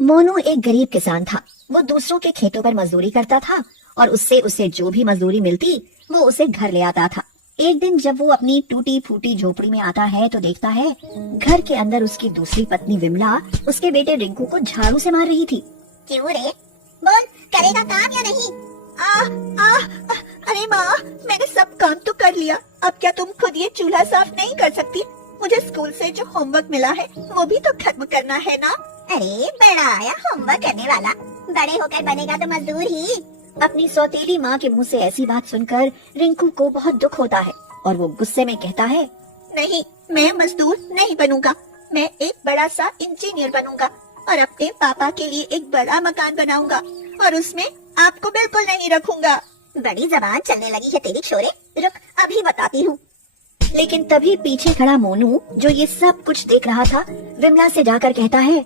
मोनू एक गरीब किसान था। वो दूसरों के खेतों पर मजदूरी करता था और उससे उसे जो भी मजदूरी मिलती वो उसे घर ले आता था। एक दिन जब वो अपनी टूटी फूटी झोपड़ी में आता है तो देखता है घर के अंदर उसकी दूसरी पत्नी विमला उसके बेटे रिंकू को झाड़ू से मार रही थी। क्यों रे? बोल, करेगा काम या नहीं? अरे माँ, मैंने सब काम तो कर लिया। अब क्या तुम खुद ये चूल्हा साफ नहीं कर सकती? मुझे स्कूल से जो होमवर्क मिला है वो भी तो खत्म करना है ना। अरे बड़ा आया होमवर्क करने वाला, बड़े होकर बनेगा तो मजदूर ही। अपनी सौतेली माँ के मुंह से ऐसी बात सुनकर रिंकू को बहुत दुख होता है और वो गुस्से में कहता है, नहीं, मैं मजदूर नहीं बनूंगा। मैं एक बड़ा सा इंजीनियर बनूंगा और अपने पापा के लिए एक बड़ा मकान बनाऊंगा और उसमें आपको बिल्कुल नहीं रखूंगा। बड़ी जबान चलने लगी है तेरी छोरे, रुक अभी बताती हूँ। लेकिन तभी पीछे खड़ा मोनू जो ये सब कुछ देख रहा था विमला से जाकर कहता है,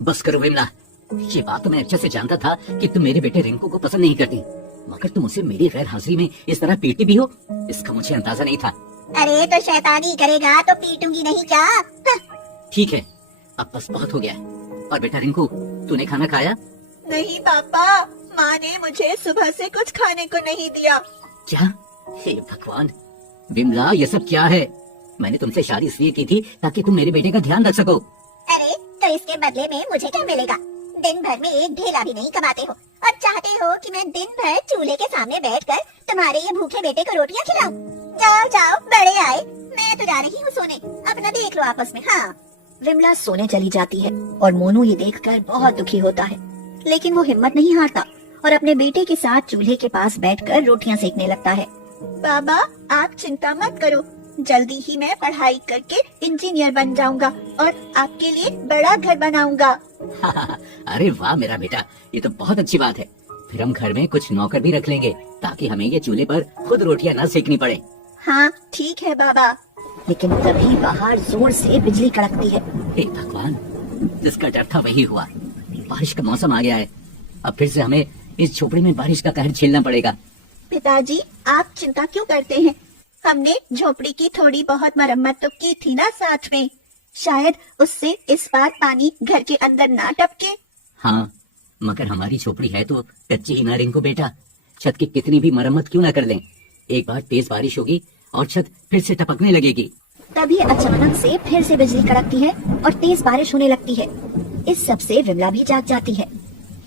बस करो विमला, ये बात तो मैं अच्छे से जानता था कि तुम मेरे बेटे रिंकू को पसंद नहीं करती, मगर तुम उसे मेरी गैर हाजिरी में इस तरह पीटती भी हो, इसका मुझे अंदाजा नहीं था। अरे तो शैतानी करेगा तो पीटूंगी नहीं क्या? ठीक है, अब बस बहुत हो गया। और बेटा रिंकू, तूने खाना खाया? नहीं पापा, माँ ने मुझे सुबह से कुछ खाने को नहीं दिया। क्या? हे भगवान विमला, ये सब क्या है? मैंने तुमसे शादी इसलिए की थी ताकि तुम मेरे बेटे का ध्यान रख सको। अरे तो इसके बदले में मुझे क्या मिलेगा? दिन भर में एक ढेला भी नहीं कमाते हो और चाहते हो कि मैं दिन भर चूल्हे के सामने बैठकर तुम्हारे ये भूखे बेटे को रोटियां खिलाऊं? जाओ जाओ, बड़े आए, मैं तो जा रही हूँ सोने, अपना देख लो आपस में। हाँ। विमला सोने चली जाती है और मोनू ये देखकर बहुत दुखी होता है, लेकिन वो हिम्मत नहीं हारता और अपने बेटे के साथ चूल्हे के पास बैठकर रोटियां सेकने लगता है। बाबा, आप चिंता मत करो, जल्दी ही मैं पढ़ाई करके इंजीनियर बन जाऊंगा और आपके लिए बड़ा घर बनाऊंगा। अरे वाह मेरा बेटा, ये तो बहुत अच्छी बात है। फिर हम घर में कुछ नौकर भी रख लेंगे ताकि हमें ये चूल्हे पर खुद रोटियां न सेकनी पड़े। हाँ ठीक है बाबा। लेकिन तभी बाहर जोर से बिजली कड़कती है। हे भगवान, जिसका डर था वही हुआ। बारिश का मौसम आ गया है, अब फिर से हमें इस झोपड़ी में बारिश का कहर झेलना पड़ेगा। पिताजी, आप चिंता क्यों करते हैं? हमने झोपड़ी की थोड़ी बहुत मरम्मत तो की थी ना साथ में, शायद उससे इस बार पानी घर के अंदर ना टपके। हाँ, मगर हमारी झोपड़ी है तो कच्ची ही ना रिंकू बेटा। छत की कितनी भी मरम्मत क्यों ना कर लें, एक बार तेज बारिश होगी और छत फिर से टपकने लगेगी। तभी अचानक से फिर से बिजली कड़कती है और तेज बारिश होने लगती है। इस सब से विमला भी जाग जाती है।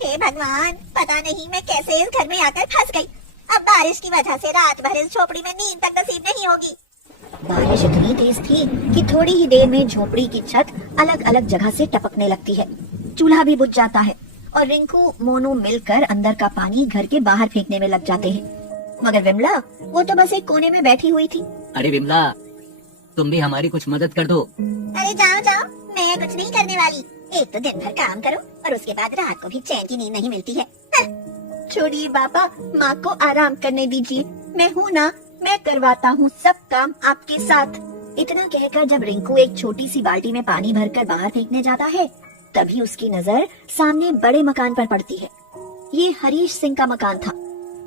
हे भगवान, पता नहीं मैं कैसे इस घर में आकर फंस गई। अब बारिश की वजह से रात भर इस झोपड़ी में नींद तक नसीब नहीं होगी। बारिश इतनी तेज थी कि थोड़ी ही देर में झोपड़ी की छत अलग अलग जगह से टपकने लगती है। चूल्हा भी बुझ जाता है और रिंकू मोनू मिलकर अंदर का पानी घर के बाहर फेंकने में लग जाते हैं। मगर विमला, वो तो बस एक कोने में बैठी हुई थी। अरे विमला, तुम भी हमारी कुछ मदद कर दो। अरे जाओ जाओ, मैं कुछ नहीं करने वाली। एक तो दिन भर काम करो और उसके बाद रात को भी चैन की नींद नहीं मिलती है। छोड़िए बाबा, माँ को आराम करने दीजिए, मैं हूँ ना, मैं करवाता हूँ सब काम आपके साथ। इतना कहकर जब रिंकू एक छोटी सी बाल्टी में पानी भरकर बाहर फेंकने जाता है, तभी उसकी नजर सामने बड़े मकान पर पड़ती है। ये हरीश सिंह का मकान था।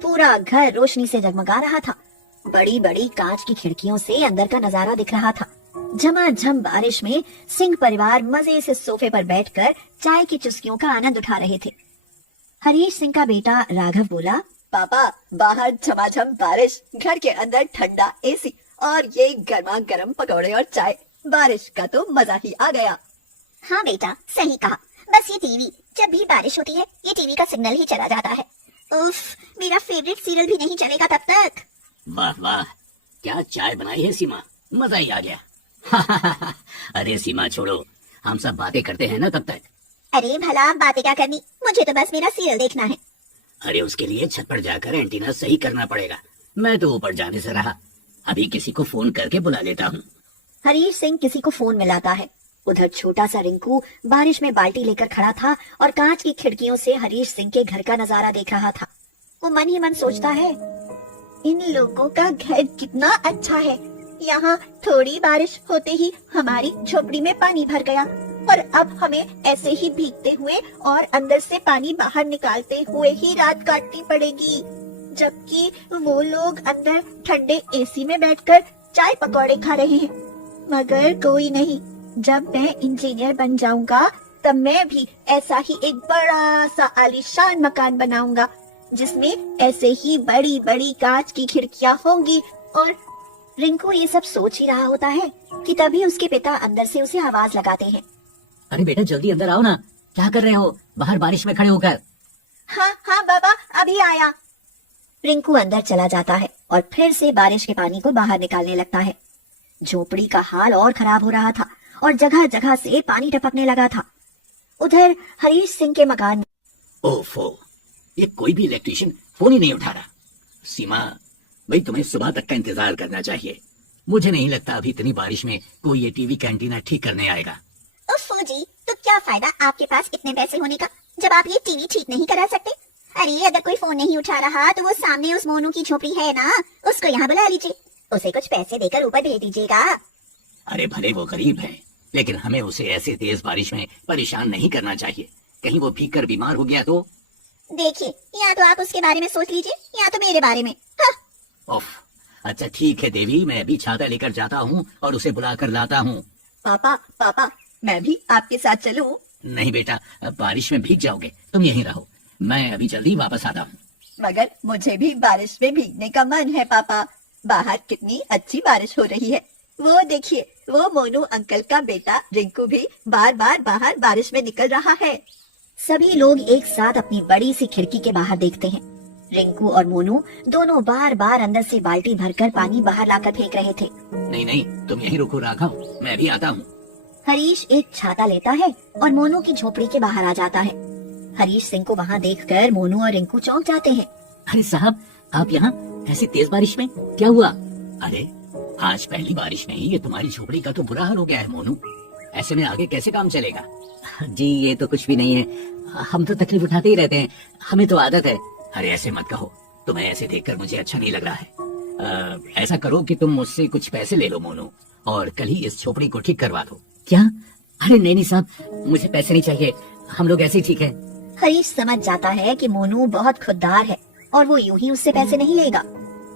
पूरा घर रोशनी से जगमगा रहा था। बड़ी बड़ी कांच की खिड़कियों से अंदर का नजारा दिख रहा था। झमाझम बारिश में सिंह परिवार मजे से सोफे पर बैठकर चाय की चुस्कियों का आनंद उठा रहे थे। हरीश सिंह का बेटा राघव बोला, पापा, बाहर झमाझम बारिश, घर के अंदर ठंडा एसी और ये गर्मा गर्म पकौड़े और चाय। बारिश का तो मजा ही आ गया। हाँ बेटा, सही कहा। बस ये टीवी, जब भी बारिश होती है ये टीवी का सिग्नल ही चला जाता है। उफ, मेरा फेवरेट सीरियल भी नहीं चलेगा तब तक। वाह वाह, क्या चाय बनाई है सीमा, मजा ही आ गया। अरे सीमा छोड़ो, हम सब बातें करते हैं ना तब तक। अरे भला बातें क्या करनी, मुझे तो बस मेरा सीरियल देखना है। अरे उसके लिए छत पर जाकर एंटीना सही करना पड़ेगा। मैं तो ऊपर जाने से रहा, अभी किसी को फोन करके बुला लेता हूँ। हरीश सिंह किसी को फोन मिलाता है। उधर छोटा सा रिंकू बारिश में बाल्टी लेकर खड़ा था और कांच की खिड़कियों से हरीश सिंह के घर का नजारा देख रहा था। वो मन ही मन सोचता है, इन लोगों का घर कितना अच्छा है। यहाँ थोड़ी बारिश होते ही हमारी झोपड़ी में पानी भर गया और अब हमें ऐसे ही भीगते हुए और अंदर से पानी बाहर निकालते हुए ही रात काटनी पड़ेगी, जबकि वो लोग अंदर ठंडे एसी में बैठकर चाय पकौड़े खा रहे हैं। मगर कोई नहीं, जब मैं इंजीनियर बन जाऊंगा तब मैं भी ऐसा ही एक बड़ा सा आलीशान मकान बनाऊंगा, जिसमें ऐसे ही बड़ी बड़ी कांच की खिड़कियां होंगी। और रिंकू ये सब सोच ही रहा होता है कि तभी उसके पिता अंदर से उसे आवाज लगाते हैं। अरे बेटा जल्दी अंदर आओ ना, क्या कर रहे हो बाहर बारिश में खड़े होकर? हाँ हाँ बाबा, अभी आया। रिंकू अंदर चला जाता है और फिर से बारिश के पानी को बाहर निकालने लगता है। झोपड़ी का हाल और खराब हो रहा था और जगह जगह से पानी टपकने लगा था। उधर हरीश सिंह के मकान में ओफो, ये कोई भी इलेक्ट्रिशियन फोन ही नहीं उठा रहा। सीमा भाई, तुम्हें सुबह तक का इंतजार करना चाहिए। मुझे नहीं लगता अभी इतनी बारिश में कोई ये टीवी का एंटीना ठीक करने आएगा। उफ़ जी, तो क्या फायदा आपके पास इतने पैसे होने का जब आप ये टीवी ठीक नहीं करा सकते? अरे अगर कोई फोन नहीं उठा रहा तो वो सामने उस मोनू की झोपड़ी है ना, उसको यहाँ बुला लीजिए, उसे कुछ पैसे देकर ऊपर भेज दीजिएगा। अरे भले वो गरीब है, लेकिन हमें उसे ऐसे तेज बारिश में परेशान नहीं करना चाहिए। कहीं वो भीग कर बीमार हो गया तो? देखिए, या तो आप उसके बारे में सोच लीजिए या तो मेरे बारे में। हाँ। उफ, अच्छा ठीक है देवी, मैं अभी छाता लेकर जाता हूँ और उसे बुला कर लाता हूँ। पापा पापा, मैं भी आपके साथ चलूं? नहीं बेटा, बारिश में भीग जाओगे, तुम यहीं रहो, मैं अभी जल्दी वापस आता हूँ। मगर मुझे भी बारिश में भीगने का मन है पापा। बाहर कितनी अच्छी बारिश हो रही है। वो देखिए, वो मोनू अंकल का बेटा रिंकू भी बार बार बाहर बारिश में निकल रहा है। सभी लोग एक साथ अपनी बड़ी सी खिड़की के बाहर देखते हैं। रिंकू और मोनू दोनों बार बार अंदर से बाल्टी भरकर पानी बाहर लाकर फेंक रहे थे। नहीं नहीं, तुम यहीं रुको राघव, मैं भी आता हूँ। हरीश एक छाता लेता है और मोनू की झोपड़ी के बाहर आ जाता है। हरीश सिंह को वहाँ देखकर मोनू और रिंकू चौंक जाते हैं। अरे साहब, आप यहाँ ऐसी तेज बारिश में, क्या हुआ? अरे आज पहली बारिश में ही ये तुम्हारी झोपड़ी का तो बुरा हाल हो गया है मोनू। ऐसे में आगे कैसे काम चलेगा? जी ये तो कुछ भी नहीं है, हम तो तकलीफ उठाते ही रहते हैं, हमें तो आदत है। अरे ऐसे मत कहो, तुम्हें ऐसे देखकर मुझे अच्छा नहीं लग रहा है। ऐसा करो कि तुम मुझसे कुछ पैसे ले लो मोनू, और कल ही इस झोपड़ी को ठीक करवा दो। क्या? अरे नहीं नहीं साहब, मुझे पैसे नहीं चाहिए, हम लोग ऐसे ही ठीक है। हरीश समझ जाता है कि मोनू बहुत खुददार है और वो यूं ही उससे पैसे नहीं लेगा,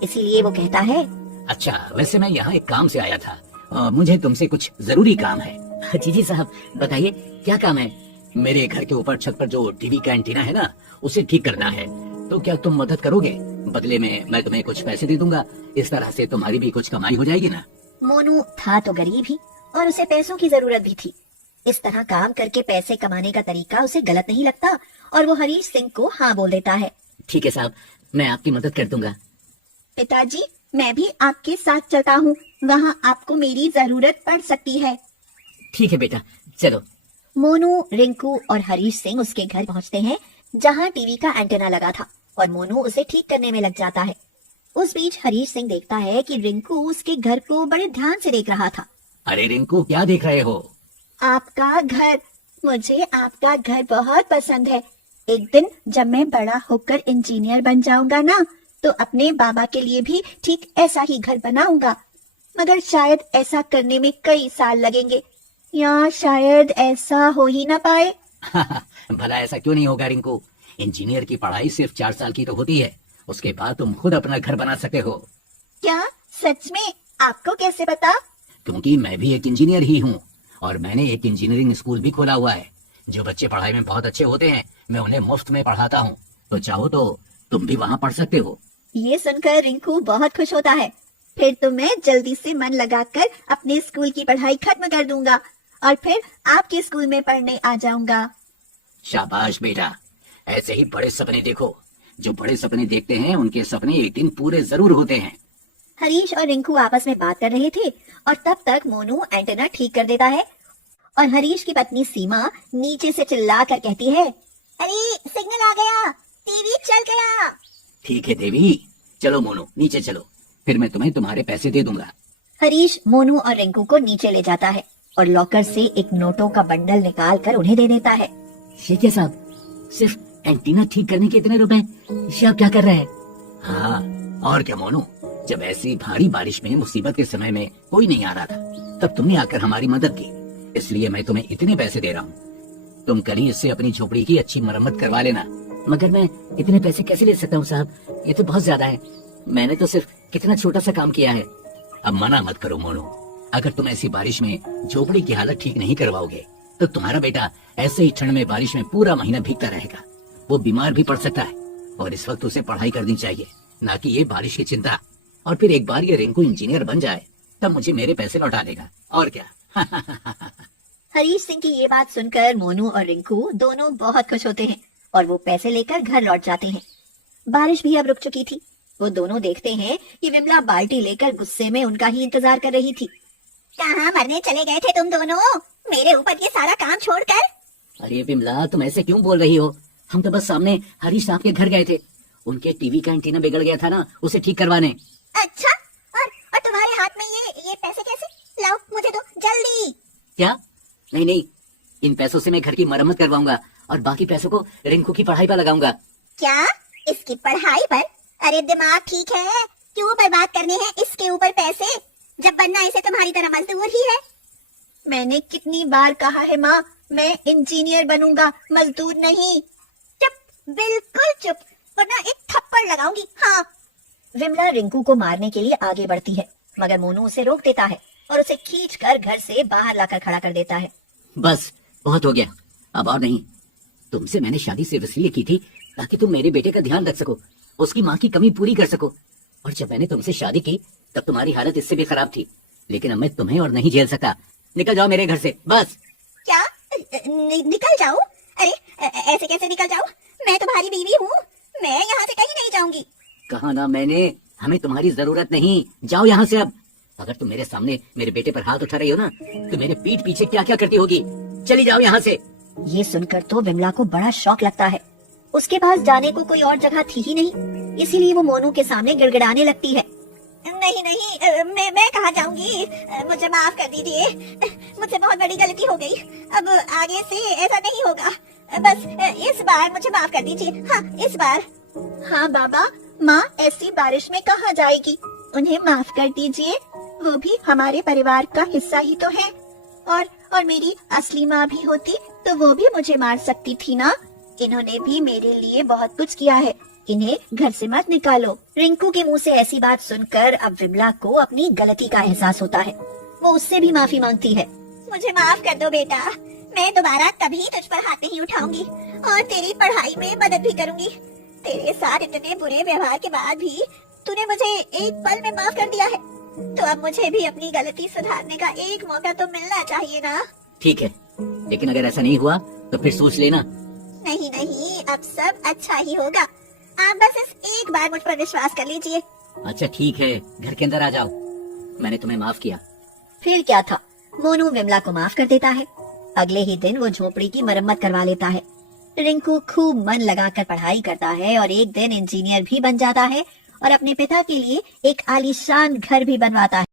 इसीलिए वो कहता है, अच्छा वैसे मैं यहाँ एक काम से आया था, मुझे तुमसे कुछ जरूरी काम है। जी साहब बताइए, क्या काम है? मेरे घर के ऊपर छत पर जो टीवी का एंटीना है ना, उसे ठीक करना है, तो क्या तुम मदद करोगे? बदले में मैं तुम्हें कुछ पैसे दे दूंगा, इस तरह से तुम्हारी भी कुछ कमाई हो जाएगी ना। मोनू था तो गरीब ही और उसे पैसों की जरूरत भी थी। इस तरह काम करके पैसे कमाने का तरीका उसे गलत नहीं लगता और वो हरीश सिंह को हाँ बोल देता है। ठीक है साहब, मैं आपकी मदद कर दूंगा। पिताजी, मैं भी आपके साथ चलता हूँ, वहाँ आपको मेरी जरूरत पड़ सकती है। ठीक है बेटा, चलो। मोनू, रिंकू और हरीश सिंह उसके घर पहुँचते हैं जहाँ टीवी का एंटीना लगा था और मोनू उसे ठीक करने में लग जाता है। उस बीच हरीश सिंह देखता है कि रिंकू उसके घर को बड़े ध्यान से देख रहा था। अरे रिंकू, क्या देख रहे हो? आपका घर, मुझे आपका घर बहुत पसंद है। एक दिन जब मैं बड़ा होकर इंजीनियर बन जाऊंगा ना, तो अपने बाबा के लिए भी ठीक ऐसा ही घर बनाऊंगा। मगर शायद ऐसा करने में कई साल लगेंगे, या शायद ऐसा हो ही ना पाए। भला ऐसा क्यों नहीं होगा रिंकू? इंजीनियर की पढ़ाई सिर्फ 4 साल की तो होती है, उसके बाद तुम खुद अपना घर बना सकते हो। क्या सच में? आपको कैसे पता? क्योंकि मैं भी एक इंजीनियर ही हूँ और मैंने एक इंजीनियरिंग स्कूल भी खोला हुआ है। जो बच्चे पढ़ाई में बहुत अच्छे होते हैं, मैं उन्हें मुफ्त में पढ़ाता हूँ, तो चाहो तो तुम भी वहाँ पढ़ सकते हो। ये सुनकर रिंकू बहुत खुश होता है। फिर तो मैं जल्दी से मन लगाकर अपने स्कूल की पढ़ाई खत्म कर दूंगा और फिर आपके स्कूल में पढ़ने आ जाऊंगा। शाबाश बेटा, ऐसे ही बड़े सपने देखो। जो बड़े सपने देखते हैं उनके सपने एक दिन पूरे जरूर होते हैं। हरीश और रिंकू आपस में बात कर रहे थे और तब तक मोनू एंटेना ठीक कर देता है और हरीश की पत्नी सीमा नीचे से चिल्लाकर कहती है, अरे सिग्नल आ गया, टीवी चल गया। ठीक है देवी, चलो मोनू नीचे चलो, फिर मैं तुम्हें तुम्हारे पैसे दे दूंगा। हरीश मोनू और रिंकू को नीचे ले जाता है और लॉकर से एक नोटों का बंडल निकाल कर उन्हें दे देता है। ये क्या साहब, सिर्फ एंटीना ठीक करने के इतने रुपए? ये आप क्या कर रहे हैं? हाँ और क्या मोनू, जब ऐसी भारी बारिश में मुसीबत के समय में कोई नहीं आ रहा था, तब तुमने आकर हमारी मदद की, इसलिए मैं तुम्हें इतने पैसे दे रहा हूँ। तुम कल ही इससे अपनी झोपड़ी की अच्छी मरम्मत करवा लेना। मगर मैं इतने पैसे कैसे ले सकता हूँ साहब, ये तो बहुत ज्यादा है, मैंने तो सिर्फ कितना छोटा सा काम किया है। अब मना मत करो मोनू, अगर तुम ऐसी बारिश में झोपड़ी की हालत ठीक नहीं करवाओगे तो तुम्हारा बेटा ऐसे ही ठंड में बारिश में पूरा महीना भीगता रहेगा। वो बीमार भी पड़ सकता है और इस वक्त उसे पढ़ाई करनी चाहिए, ना कि ये बारिश की चिंता। और फिर एक बार ये रिंकू इंजीनियर बन जाए तब मुझे मेरे पैसे लौटा देगा, और क्या। हरीश सिंह की ये बात सुनकर मोनू और रिंकू दोनों बहुत खुश होते हैं और वो पैसे लेकर घर लौट जाते हैं। बारिश भी अब रुक चुकी थी। वो दोनों देखते हैं कि विमला बाल्टी लेकर गुस्से में उनका ही इंतजार कर रही थी। कहाँ मरने चले गए थे तुम दोनों, मेरे ऊपर ये सारा काम छोड़कर? अरे विमला, तुम ऐसे क्यों बोल रही हो? हम तो बस सामने हरीश साहब के घर गए थे। उनके टीवी का एंटीना बिगड़ गया था ना, उसे ठीक करवाने। अच्छा, और तुम्हारे हाथ में ये पैसे कैसे? लाओ मुझे दो जल्दी। क्या? नहीं नहीं, इन पैसों से मैं घर की मरम्मत करवाऊंगा और बाकी पैसों को रिंकू की पढ़ाई पर लगाऊंगा। क्या? इसकी पढ़ाई पर? अरे दिमाग ठीक है? क्यों बर्बाद करने हैं इसके ऊपर पैसे, जब बनना इसे तुम्हारी तरह मजदूर ही है। मैंने कितनी बार कहा है माँ, मैं इंजीनियर बनूंगा, मजदूर नहीं। चुप, बिल्कुल चुप, वरना एक थप्पड़ लगाऊंगी। हाँ। विमला रिंकू को मारने के लिए आगे बढ़ती है, मगर मोनू उसे रोक देता है और उसे खींचकर घर से बाहर लाकर खड़ा कर देता है। बस बहुत हो गया, अब और नहीं। तुमसे मैंने शादी सिर्फ इसलिए की थी ताकि तुम मेरे बेटे का ध्यान रख सको, उसकी माँ की कमी पूरी कर सको। और जब मैंने तुमसे शादी की तब तुम्हारी हालत इससे भी खराब थी, लेकिन अब मैं तुम्हें और नहीं झेल सकता। निकल जाओ मेरे घर से, बस। क्या? निकल जाऊं? अरे ऐसे कैसे निकल जाऊं? मैं तुम्हारी बीवी हूँ, मैं यहाँ से कहीं नहीं जाऊंगी। कहा ना मैंने, हमें तुम्हारी जरूरत नहीं, जाओ यहाँ से अब। अगर तुम मेरे सामने मेरे बेटे पर हाथ उठा रही हो ना, तो मेरे पीठ पीछे क्या क्या करती होगी। चली जाओ यहाँ से। ये सुनकर तो विमला को बड़ा शौक लगता है। उसके पास जाने को कोई और जगह थी ही नहीं, इसीलिए वो मोनू के सामने गिड़गिड़ाने लगती है। नहीं नहीं, मैं कहाँ जाऊंगी, मुझे माफ कर दीजिए, मुझसे बहुत बड़ी गलती हो गई, अब आगे से ऐसा नहीं होगा, बस इस बार मुझे माफ कर दीजिए। हाँ, इस बार। हाँ बाबा, माँ ऐसी बारिश में कहाँ जाएगी, उन्हें माफ कर दीजिए, वो भी हमारे परिवार का हिस्सा ही तो है। और मेरी असली माँ भी होती तो वो भी मुझे मार सकती थी ना। इन्होंने भी मेरे लिए बहुत कुछ किया है, इन्हें घर से मत निकालो। रिंकू के मुंह से ऐसी बात सुनकर अब विमला को अपनी गलती का एहसास होता है। वो उससे भी माफी मांगती है। मुझे माफ कर दो बेटा, मैं दोबारा कभी तुझ पर हाथ नहीं उठाऊंगी और तेरी पढ़ाई में मदद भी करूंगी। तेरे साथ इतने बुरे व्यवहार के बाद भी तूने मुझे एक पल में माफ कर दिया है, तो अब मुझे भी अपनी गलती सुधारने का एक मौका तो मिलना चाहिए ना। ठीक है, लेकिन अगर ऐसा नहीं हुआ तो फिर सोच लेना। नहीं नहीं, अब सब अच्छा ही होगा, आप बस इस एक बार मुझ पर विश्वास कर लीजिए। अच्छा ठीक है, घर के अंदर आ जाओ, मैंने तुम्हें माफ किया। फिर क्या था, मोनू विमला को माफ कर देता है। अगले ही दिन वो झोपड़ी की मरम्मत करवा लेता है। रिंकू खूब मन लगाकर पढ़ाई करता है और एक दिन इंजीनियर भी बन जाता है और अपने पिता के लिए एक आलीशान घर भी बनवाता है।